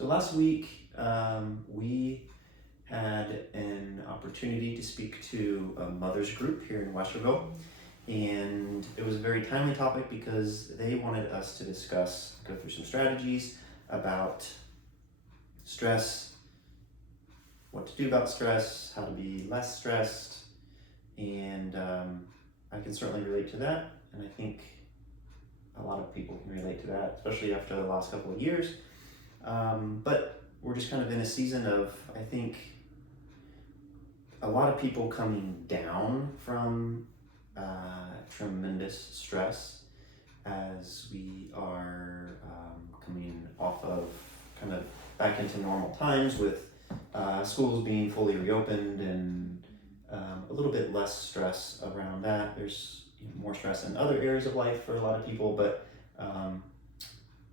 So last week, we had an opportunity to speak to a mother's group here in Westerville, and it was a very timely topic because they wanted us to go through some strategies about stress, what to do about stress, how to be less stressed, and I can certainly relate to that, and I think a lot of people can relate to that, especially after the last couple of years. But we're just kind of in a season of, I think, a lot of people coming down from tremendous stress as we are coming off of kind of back into normal times with schools being fully reopened and a little bit less stress around that. There's more stress in other areas of life for a lot of people, but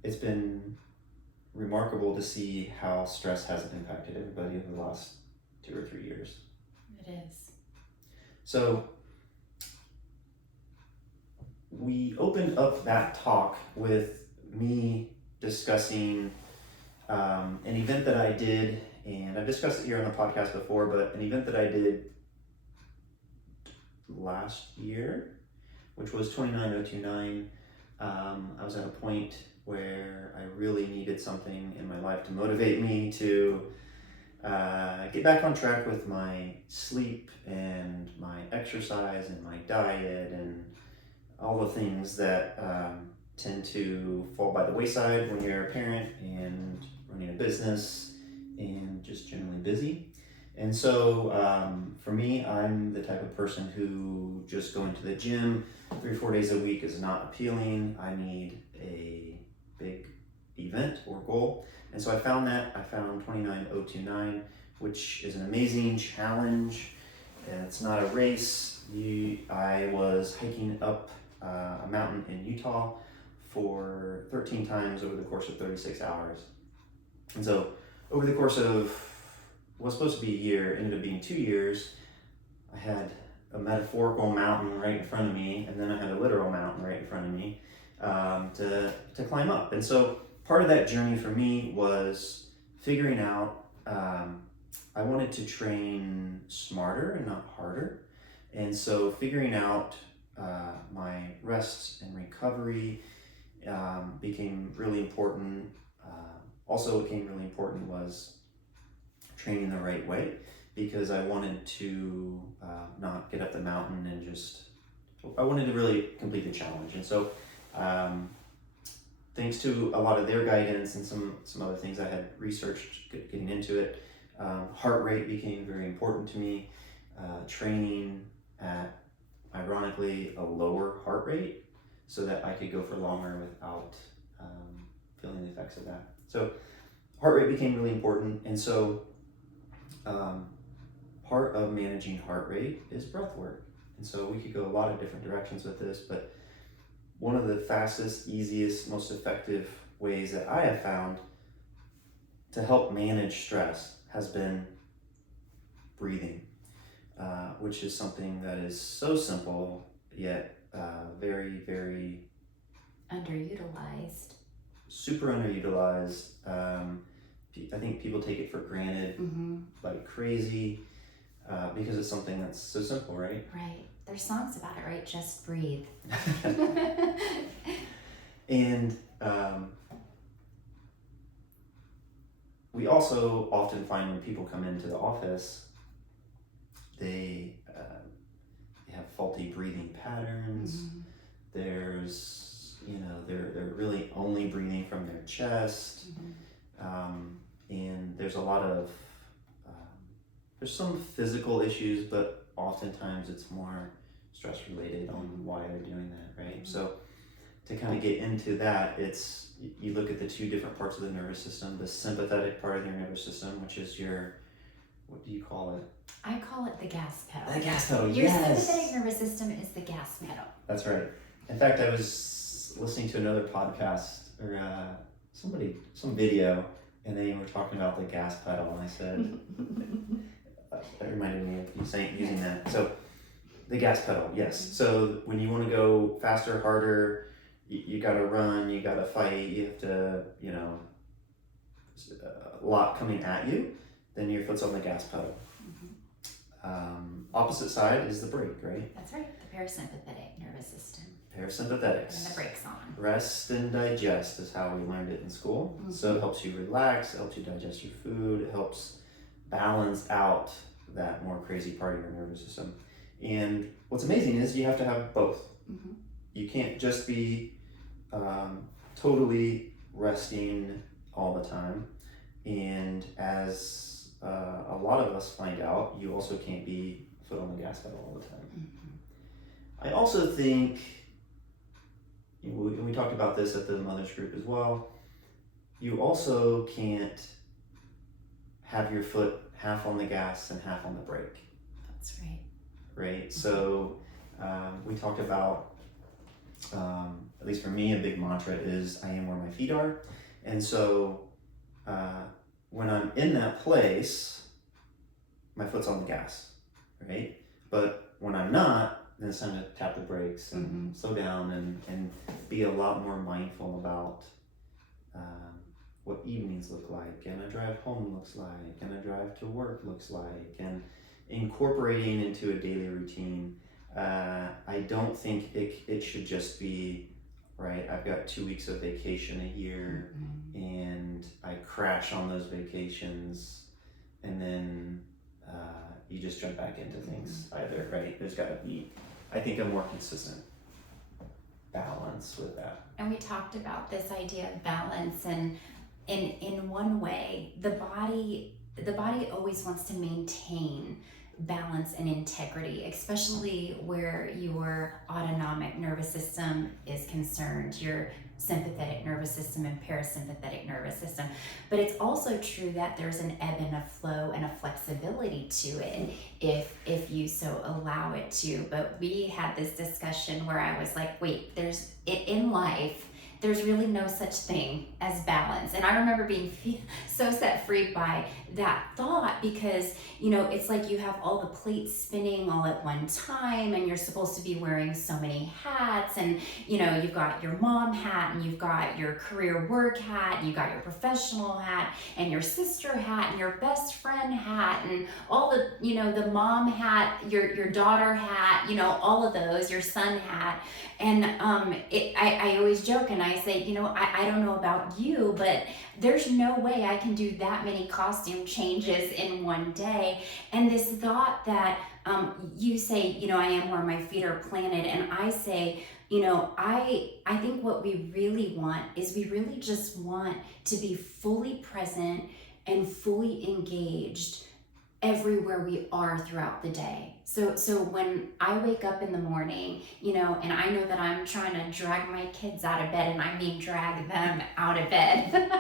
it's been remarkable to see how stress has impacted everybody over the last 2 or 3 years. It is. So we opened up that talk with me discussing an event that I did, and I've discussed it here on the podcast before, but an event that I did last year, which was 29029. I was at a point where I really needed something in my life to motivate me to get back on track with my sleep and my exercise and my diet and all the things that tend to fall by the wayside when you're a parent and running a business and just generally busy. And so for me, I'm the type of person who just going to the gym 3 or 4 days a week is not appealing. I need a big event or goal. And so I found 29029, which is an amazing challenge. It's not a race. I was hiking up a mountain in Utah for 13 times over the course of 36 hours. And so over the course of what's supposed to be a year ended up being 2 years. I had a metaphorical mountain right in front of me, and then I had a literal mountain right in front of me to climb up. And so part of that journey for me was figuring out I wanted to train smarter and not harder. And so figuring out my rest and recovery became really important. Also what became really important was training the right way, because I wanted to not get up the mountain and I wanted to really complete the challenge. And so thanks to a lot of their guidance and some other things I had researched getting into it, heart rate became very important to me. Training at, ironically, a lower heart rate so that I could go for longer without feeling the effects of that. So heart rate became really important. And so part of managing heart rate is breathwork. And so we could go a lot of different directions with this, but one of the fastest, easiest, most effective ways that I have found to help manage stress has been breathing, which is something that is so simple, yet very, very underutilized. Super underutilized. I think people take it for granted like crazy because it's something that's so simple, right? Right. There's songs about it, right? Just breathe. And we also often find when people come into the office, they have faulty breathing patterns. There's, they're really only breathing from their chest. And there's a lot of, there's some physical issues, but oftentimes it's more stress related on why they're doing that, right? So to kind of get into that, you look at the 2 different parts of the nervous system, the sympathetic part of your nervous system, which is what do you call it? I call it the gas pedal. The gas pedal, Your yes! sympathetic nervous system is the gas pedal. That's right. In fact, I was listening to another podcast or some video, and they were talking about the gas pedal, and I said, that reminded me of you using that. So the gas pedal, yes. So when you want to go faster, harder, you got to run, you got to fight, you have to, a lot coming at you, then your foot's on the gas pedal. Opposite side is the brake, right? That's right. The parasympathetic nervous system. Parasympathetics. And the brakes on. Rest and digest is how we learned it in school. So it helps you relax, it helps you digest your food, it helps balance out that more crazy part of your nervous system. And what's amazing is you have to have both. You can't just be totally resting all the time. And as a lot of us find out, you also can't be foot on the gas pedal all the time. I also think, we talked about this at the mothers group as well, you also can't have your foot half on the gas and half on the brake. That's right. Right? So we talked about, at least for me, a big mantra is I am where my feet are. And so when I'm in that place, my foot's on the gas, right? But when I'm not, then it's time to tap the brakes and slow down and be a lot more mindful about what evenings look like, and a drive home looks like, and a drive to work looks like, and incorporating into a daily routine. I don't think it should just be, right, I've got 2 weeks of vacation a year and I crash on those vacations, and then you just jump back into things either, right? There's got to be, I think, a more consistent balance with that. And we talked about this idea of balance, and in one way, the body always wants to maintain balance and integrity, especially where your autonomic nervous system is concerned, your sympathetic nervous system and parasympathetic nervous system. But it's also true that there's an ebb and a flow and a flexibility to it if you so allow it to. But we had this discussion where I was like, wait, in life, there's really no such thing as balance. And I remember being so set free by that thought, because, it's like you have all the plates spinning all at one time, and you're supposed to be wearing so many hats, and, you've got your mom hat, and you've got your career work hat, and you've got your professional hat, and your sister hat, and your best friend hat, and all the, the mom hat, your daughter hat, all of those, your son hat. And I always joke and I say, I don't know about you, but there's no way I can do that many costume changes in one day. And this thought that you say, I am where my feet are planted, and I say, I think what we really want is we really just want to be fully present and fully engaged everywhere we are throughout the day. So when I wake up in the morning, and I know that I'm trying to drag my kids out of bed, and I mean drag them out of bed,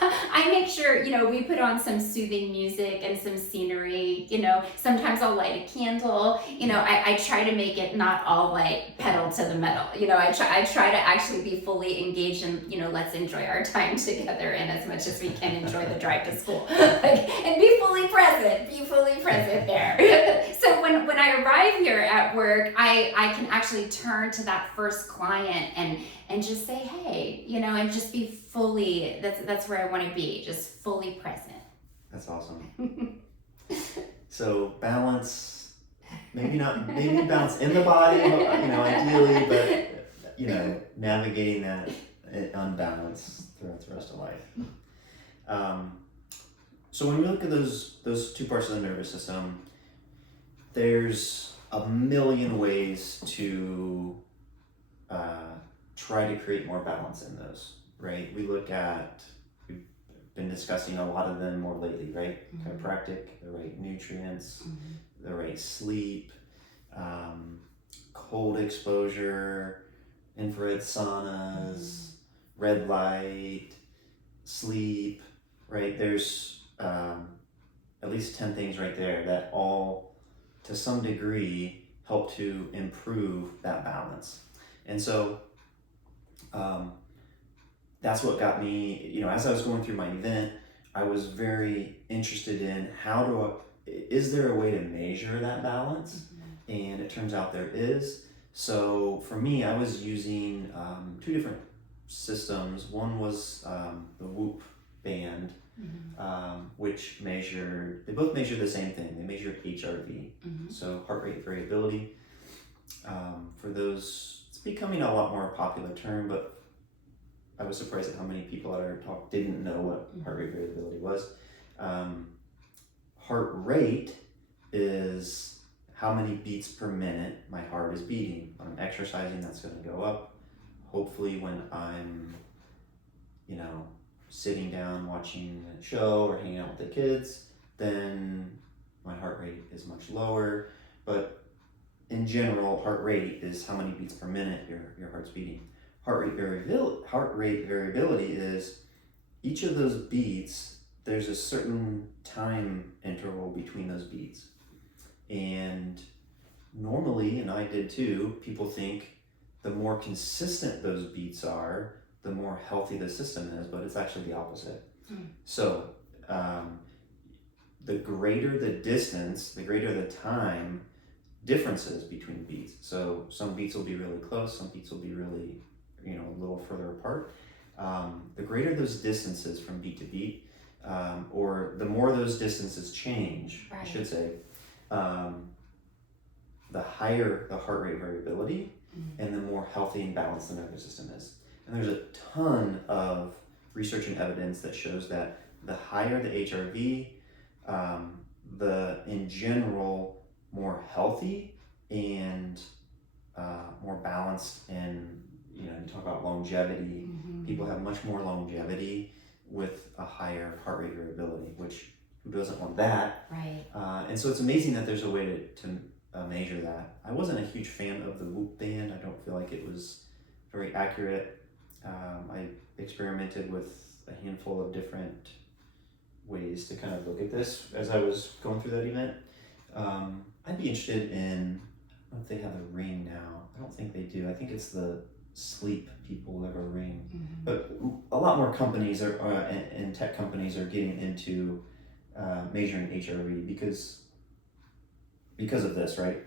I make sure, we put on some soothing music and some scenery, sometimes I'll light a candle, I try to make it not all like pedal to the metal, I try to actually be fully engaged and, let's enjoy our time together, and as much as we can enjoy the drive to school, and be fully present there. So when I arrive here at work, I can actually turn to that first client and just say, hey, and just be fully, that's where I want to be, just fully present. That's awesome. So balance, maybe balance in the body, ideally, but, navigating that unbalance throughout the rest of life. So when we look at those two parts of the nervous system, there's a million ways to try to create more balance in those, right? We've been discussing a lot of them more lately, right? Chiropractic, the right nutrients, the right sleep, cold exposure, infrared saunas, red light, sleep, right? There's at least 10 things right there that all, to some degree, help to improve that balance. And so that's what got me, as I was going through my event, I was very interested in is there a way to measure that balance? And it turns out there is. So for me, I was using two different systems. One was the Whoop band, which they both measure the same thing. They measure HRV, so heart rate variability. For those, it's becoming a lot more popular term, but I was surprised at how many people at our talk didn't know what heart rate variability was. Heart rate is how many beats per minute my heart is beating. When I'm exercising, that's going to go up. Hopefully when I'm, sitting down watching a show or hanging out with the kids, then my heart rate is much lower. But in general, heart rate is how many beats per minute your heart's beating. Heart rate variability is each of those beats, there's a certain time interval between those beats. And normally, and I did too, people think the more consistent those beats are, the more healthy the system is, but it's actually the opposite. So the greater the distance, the greater the time differences between beats. So some beats will be really close, some beats will be really, a little further apart. The greater those distances from beat to beat, or the more those distances change, I should say, the higher the heart rate variability, and the more healthy and balanced the nervous system is. And there's a ton of research and evidence that shows that the higher the HRV, the in general more healthy and more balanced, and you talk about longevity. People have much more longevity with a higher heart rate variability, which who doesn't want that? Right. And so it's amazing that there's a way to measure that. I wasn't a huge fan of the Whoop band. I don't feel like it was very accurate. I experimented with a handful of different ways to kind of look at this as I was going through that event. I'd be interested in, I don't know if they have a ring now. I don't think they do. I think it's the sleep people have a ring. But a lot more companies and tech companies are getting into measuring HRV because of this, right?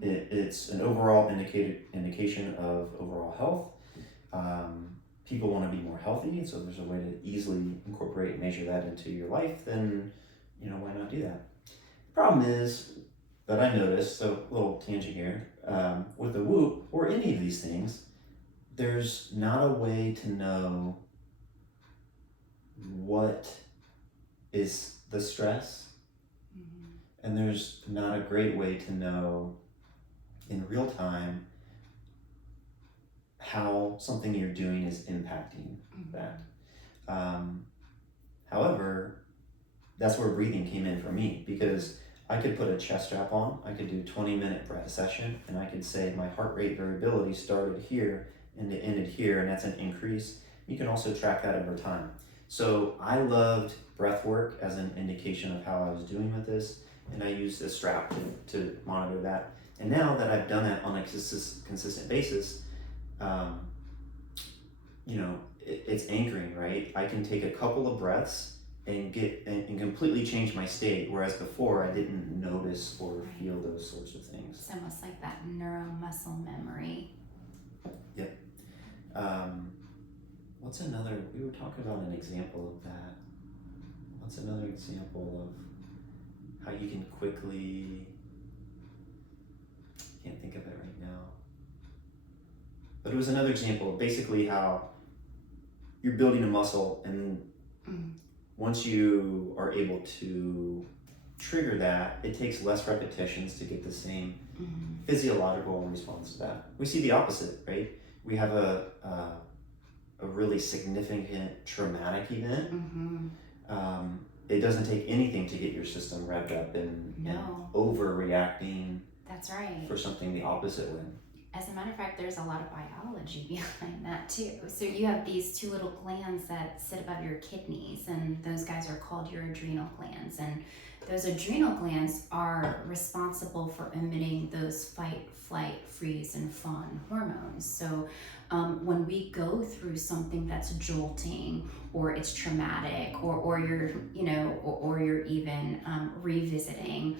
It's an overall indication of overall health. People want to be more healthy, and so there's a way to easily incorporate and measure that into your life, then why not do that? The problem is that I noticed, so a little tangent here, with the Whoop or any of these things, there's not a way to know what is the stress, and there's not a great way to know in real time how something you're doing is impacting that. However, that's where breathing came in for me, because I could put a chest strap on, I could do a 20-minute breath session, and I could say my heart rate variability started here and it ended here, and that's an increase. You can also track that over time. So I loved Breathwork as an indication of how I was doing with this, and I used a strap to monitor that. And now that I've done it on a consistent basis, it's anchoring, right? I can take a couple of breaths and and completely change my state, whereas before I didn't notice or feel those sorts of things. It's almost like that neuromuscle memory. Yep. What's another? We were talking about an example of that. What's another example of how you can quickly? Can't think of it right now. But it was another example of basically how you're building a muscle, and once you are able to trigger that, it takes less repetitions to get the same physiological response to that. We see the opposite, right? We have a really significant traumatic event. It doesn't take anything to get your system revved up and overreacting. That's right. For something the opposite way. As a matter of fact, there's a lot of biology behind that too. So you have these two little glands that sit above your kidneys, and those guys are called your adrenal glands. And those adrenal glands are responsible for emitting those fight, flight, freeze, and fawn hormones. So when we go through something that's jolting, or it's traumatic, or you're even revisiting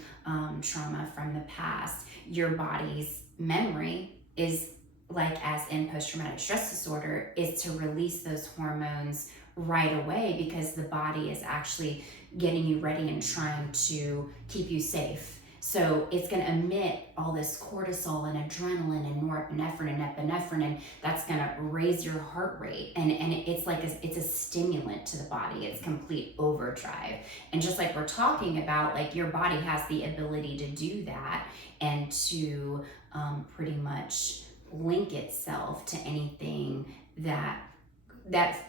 trauma from the past, your body's memory is, like as in post-traumatic stress disorder, is to release those hormones right away because the body is actually getting you ready and trying to keep you safe. So it's going to emit all this cortisol and adrenaline and norepinephrine and epinephrine, and that's going to raise your heart rate. And it's like it's a stimulant to the body. It's complete overdrive. And just like we're talking about, like your body has the ability to do that and to pretty much link itself to anything that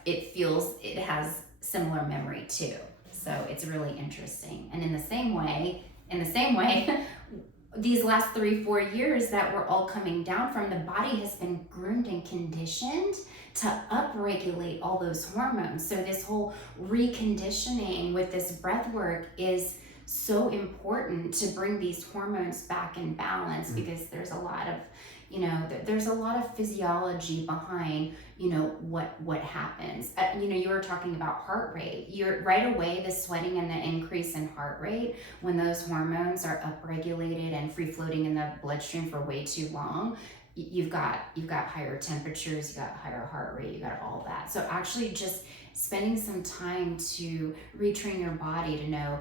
it feels it has similar memory to. So it's really interesting. And in the same way, these last 3-4 years that we're all coming down from, the body has been groomed and conditioned to upregulate all those hormones. So this whole reconditioning with this breath work is so important to bring these hormones back in balance, because there's a lot of, there's a lot of physiology behind, what happens. You were talking about heart rate. You're right away, the sweating and the increase in heart rate, when those hormones are upregulated and free floating in the bloodstream for way too long, you've got higher temperatures, you got higher heart rate, you got all that. So actually just spending some time to retrain your body to know,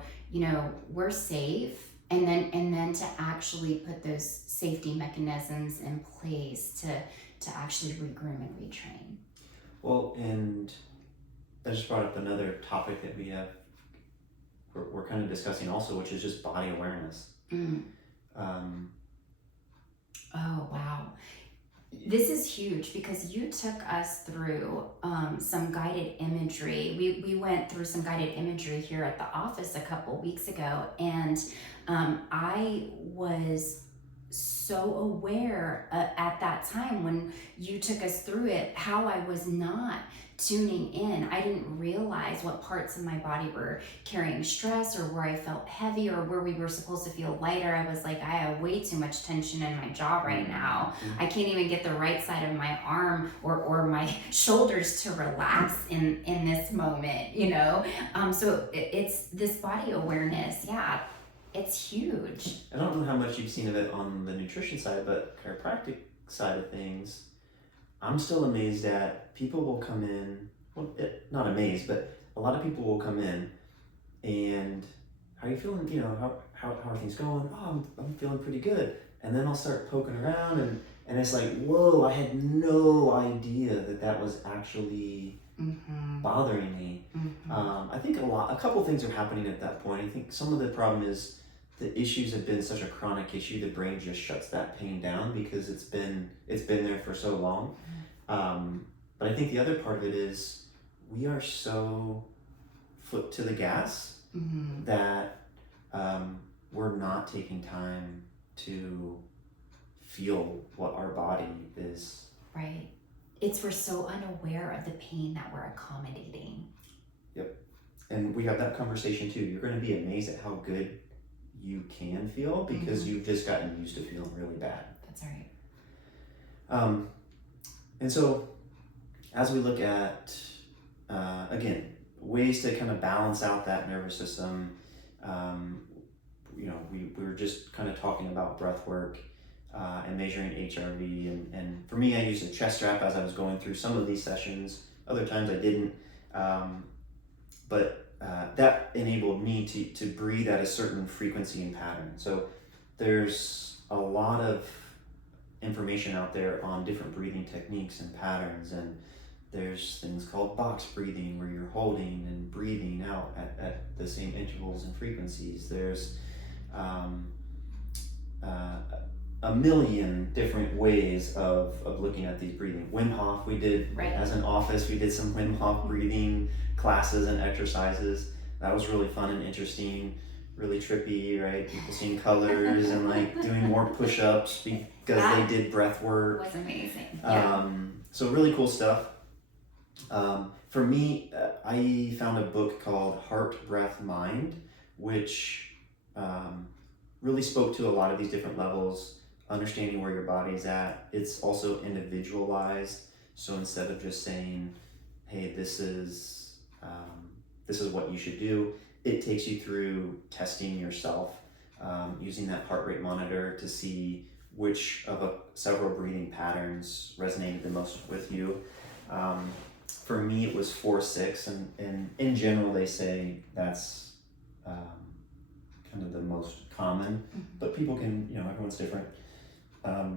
we're safe, and then to actually put those safety mechanisms in place to actually regroom and retrain. Well, and I just brought up another topic that we're kind of discussing also, which is just body awareness. Oh, wow. This is huge because you took us through some guided imagery. We went through some guided imagery here at the office a couple weeks ago, and I was so aware at that time when you took us through it, how I was not tuning in. I didn't realize what parts of my body were carrying stress, or where I felt heavy, or where we were supposed to feel lighter. I was like, I have way too much tension in my jaw right now. I can't even get the right side of my arm or my shoulders to relax in this moment, So it's this body awareness. Yeah, it's huge. I don't know how much you've seen of it on the nutrition side, but chiropractic side of things, I'm still amazed at people will come in, well, not amazed, but a lot of people will come in and, how are you feeling? How are things going? Oh, I'm feeling pretty good. And then I'll start poking around and it's like, whoa, I had no idea that was actually bothering me. I think a couple things are happening at that point. I think some of the problem is the issues have been such a chronic issue, the brain just shuts that pain down because it's been there for so long. But I think the other part of it is we are so foot to the gas that we're not taking time to feel what our body is. Right. We're so unaware of the pain that we're accommodating. Yep. And we have that conversation too. You're going to be amazed at how good you can feel because you've just gotten used to feeling really bad. That's right. And so as we look at, again, ways to kind of balance out that nervous system, we were just kind of talking about breath work and measuring HRV. And for me, I used a chest strap as I was going through some of these sessions. Other times I didn't. But that enabled me to breathe at a certain frequency and pattern. So there's a lot of information out there on different breathing techniques and patterns, and there's things called box breathing where you're holding and breathing out at the same intervals and frequencies. There's a million different ways of looking at these breathing. Wim Hof, we did, as an office, we did some Wim Hof breathing classes and exercises. That was really fun and interesting, really trippy, right? People seeing colors and like doing more push-ups because they did breath work. It was amazing. So really cool stuff. For me, I found a book called Heart, Breath, Mind, which really spoke to a lot of these different levels, understanding where your body's at. It's also individualized. So instead of just saying, hey, this is what you should do, it takes you through testing yourself, using that heart rate monitor to see which of several breathing patterns resonated the most with you. for me it was 4-6, and in general they say that's kind of the most common, but people can, everyone's different.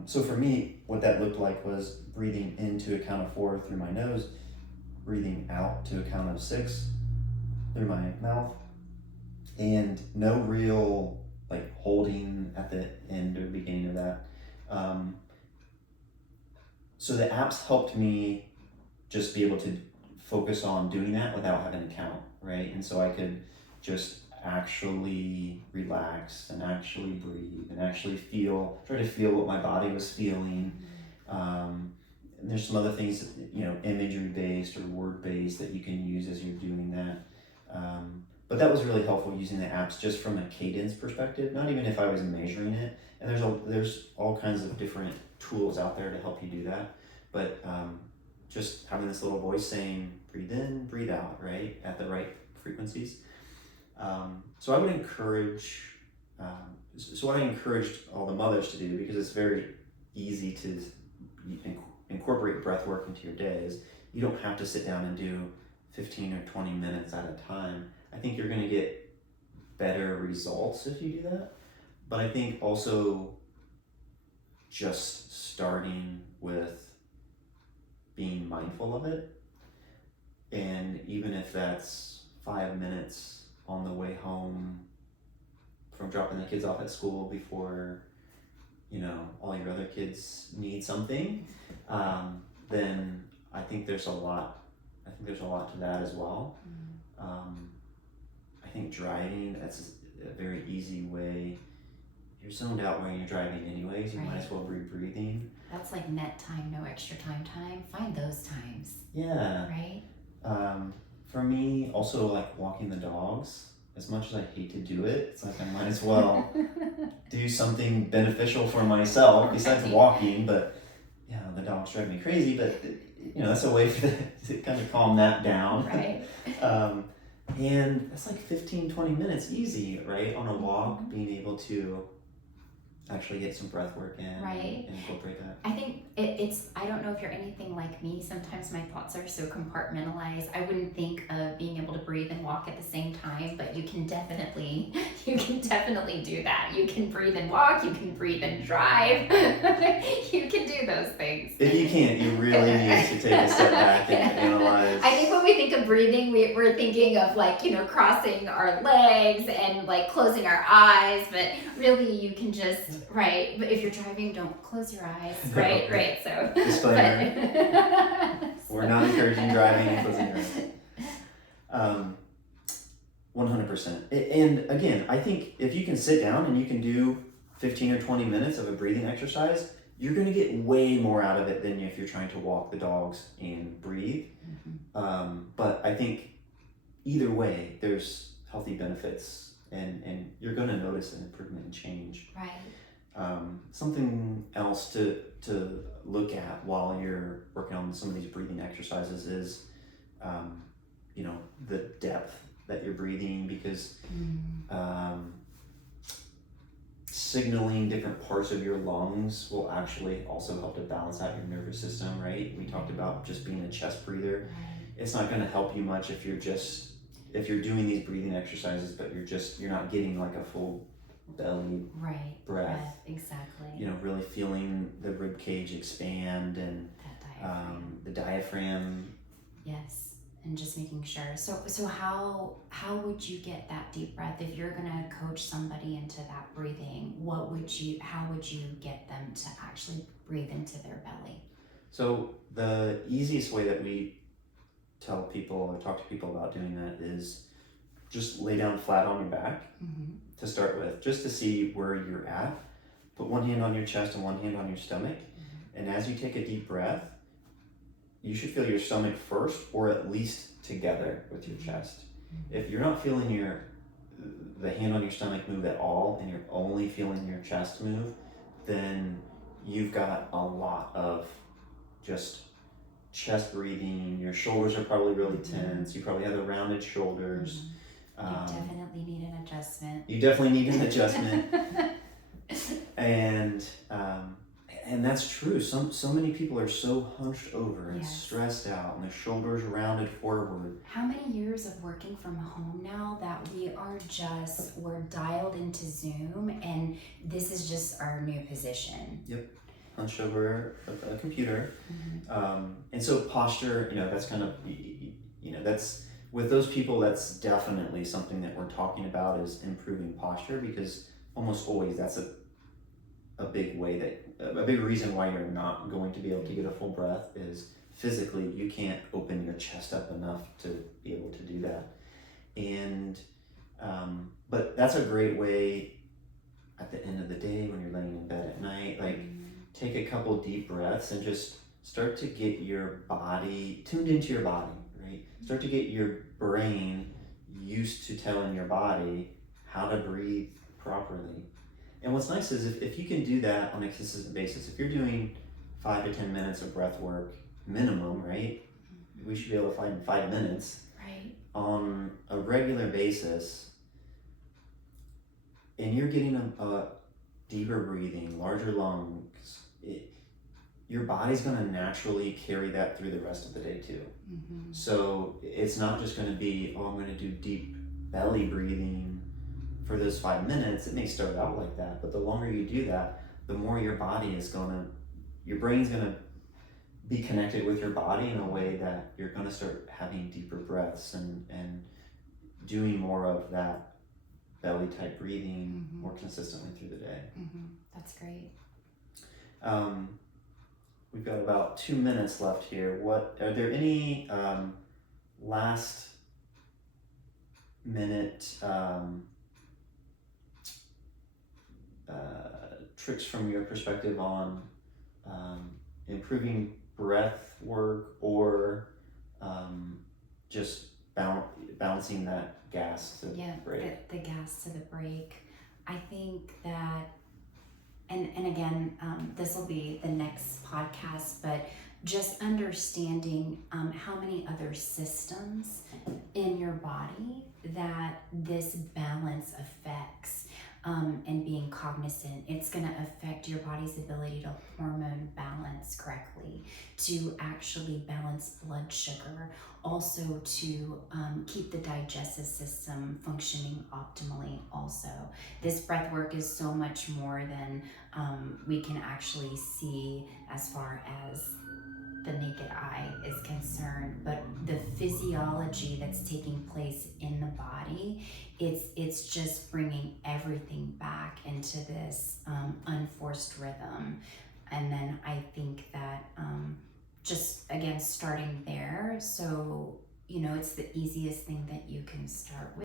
So for me, what that looked like was breathing into a count of 4 through my nose, breathing out to a count of 6 through my mouth, and no real like holding at the end or beginning of that. So the apps helped me just be able to focus on doing that without having to count, right? And so I could just actually relax and actually breathe and actually try to feel what my body was feeling. And there's some other things, imagery based or word based that you can use as you're doing that. But that was really helpful using the apps just from a cadence perspective, not even if I was measuring it. And there's all kinds of different tools out there to help you do that. But just having this little voice saying, breathe in, breathe out, right? At the right frequencies. So I would encourage, so what I encouraged all the mothers to do, because it's very easy to incorporate breath work into your day, is you don't have to sit down and do 15 or 20 minutes at a time. I think you're going to get better results if you do that. But I think also just starting with being mindful of it, and even if that's 5 minutes on the way home from dropping the kids off at school before all your other kids need something, then I think there's a lot to that as well. I think driving, that's a very easy way. You're zoned out when you're driving anyways, you might as well be breathing. That's like net time, no extra time. Find those times. Yeah. Right? For me, also like walking the dogs, as much as I hate to do it, it's like I might as well do something beneficial for myself besides walking. But the dogs drive me crazy, but that's a way to kind of calm that down. Right. And that's like 15-20 minutes easy, right? On a walk, being able to actually get some breath work in and incorporate that. I think it's, I don't know if you're anything like me. Sometimes my thoughts are so compartmentalized. I wouldn't think of being able to breathe and walk at the same time, but you can definitely do that. You can breathe and walk, you can breathe and drive. You can do those things. If you can't, you really need to take a step back and analyze. I think when we think of breathing, we're thinking of crossing our legs and closing our eyes, but really you can just, right, but if you're driving, don't close your eyes, right, so. Disclaimer. We're not encouraging driving and closing your eyes. 100%. And again, I think if you can sit down and you can do 15 or 20 minutes of a breathing exercise, you're going to get way more out of it than if you're trying to walk the dogs and breathe. But I think either way, there's healthy benefits, and you're going to notice an improvement and change. Right. Something else to look at while you're working on some of these breathing exercises is, the depth that you're breathing, because signaling different parts of your lungs will actually also help to balance out your nervous system, right? We talked about just being a chest breather. Right. It's not going to help you much if you're doing these breathing exercises, but you're not getting like a full belly breath. Exactly. Really feeling the rib cage expand and that diaphragm. The diaphragm. Yes. And just making sure. So how would you get that deep breath if you're gonna coach somebody into that breathing? How would you get them to actually breathe into their belly? So the easiest way that we tell people or talk to people about doing that is just lay down flat on your back to start with, just to see where you're at. Put one hand on your chest and one hand on your stomach, and as you take a deep breath, you should feel your stomach first, or at least together with your chest. If you're not feeling the hand on your stomach move at all, and you're only feeling your chest move, then you've got a lot of just chest breathing. Your shoulders are probably really tense. You probably have the rounded shoulders. You definitely need an adjustment. You definitely need an adjustment. And And that's true. So many people are so hunched over and Yes. stressed out, and their shoulders rounded forward. How many years of working from home now that we're dialed into Zoom, and this is just our new position. Hunched over a computer. And so posture, that's kind of, that's with those people, that's definitely something that we're talking about, is improving posture, because almost always that's a big reason why you're not going to be able to get a full breath is physically you can't open your chest up enough to be able to do that. And but that's a great way at the end of the day when you're laying in bed at night, like take a couple deep breaths and just start to get your body tuned into your body, right? Start to get your brain used to telling your body how to breathe properly. And what's nice is if you can do that on a consistent basis, if you're doing 5 to 10 minutes of breath work minimum, right? We should be able to find 5 minutes on a regular basis, and you're getting a deeper breathing, larger lungs, your body's going to naturally carry that through the rest of the day too. So it's not just going to be, I'm going to do deep belly breathing for those 5 minutes. It may start out like that, but the longer you do that, the more your brain's going to be connected with your body in a way that you're going to start having deeper breaths and doing more of that belly type breathing more consistently through the day. That's great. We've got about 2 minutes left here. Are there any last minute tricks from your perspective on improving breath work, or just balancing that gas to brake? The gas to the brake. I think that, and again, this will be the next podcast, but just understanding how many other systems in your body that this balance affects, and being cognizant. It's going to affect your body's ability to hormone balance correctly, to actually balance blood sugar, also to keep the digestive system functioning optimally also. This breath work is so much more than we can actually see as far as the naked eye is concerned, but the physiology that's taking place in the body, it's just bringing everything back into this unforced rhythm. And then I think that just again starting there, so it's the easiest thing that you can start with.